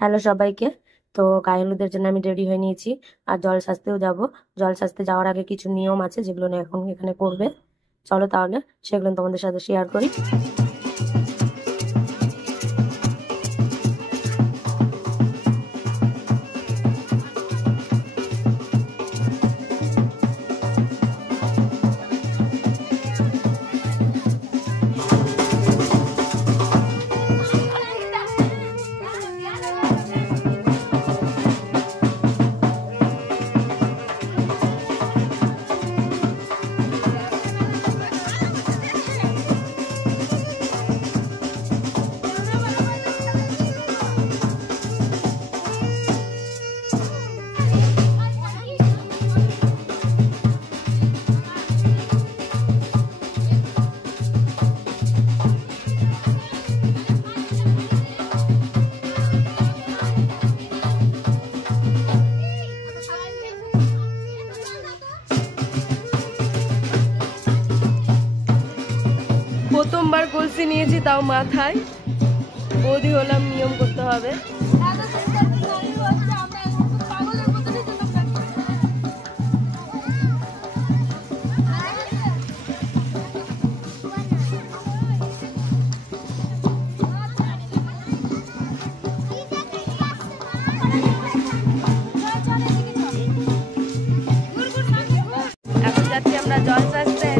Hello সবাইকে। তো গায়ে হলুদের জন্য আমি রেডি হয়ে নিয়েছি, আর জল সাজতেও যাব। জল সাজতে যাওয়ার আগে কিছু নিয়ম আছে যেগুলো না এখন এখানে করবে। চলো তাহলে সেগুলো তোমাদের সাথে শেয়ার করি। প্রথমবার কলসি নিয়েছি, তাও মাথায় বৌদি হলাম, নিয়ম করতে হবে। এখন যাচ্ছি আমরা জল সাজতে।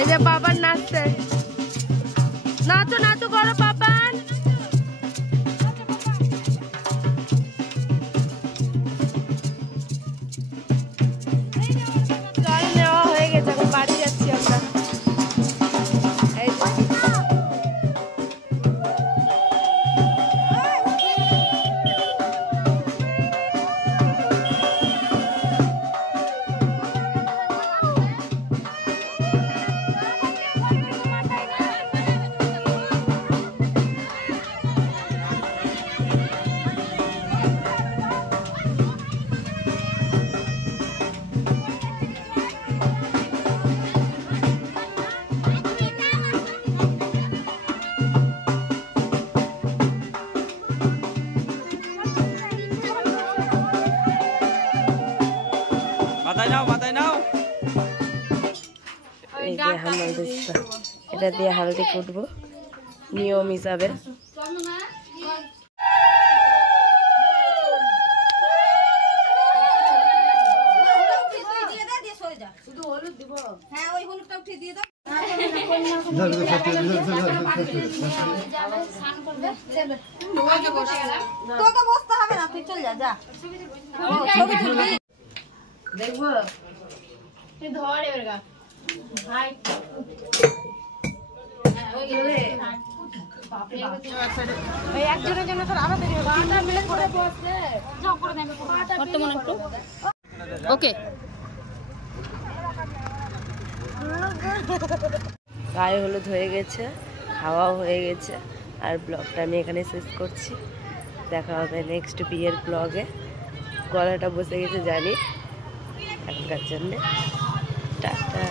এই যে বাবার নাচতে, নাচো নাচো করো বাবান। জল নেওয়া হয়ে গেছে, এখন বাড়ি যাচ্ছি আমরা। এটা দিয়ে হালদি কুটবো নিয়ম হিসাবে। দেখবো ওকে। গায়ে হলুদ হয়ে গেছে, খাওয়াও হয়ে গেছে, আর ব্লগটা আমি এখানে শেষ করছি। দেখা হবে নেক্সট বিয়ের ব্লগে। গলাটা বসে গেছে জানি, এখনকার জন্যে টাটা।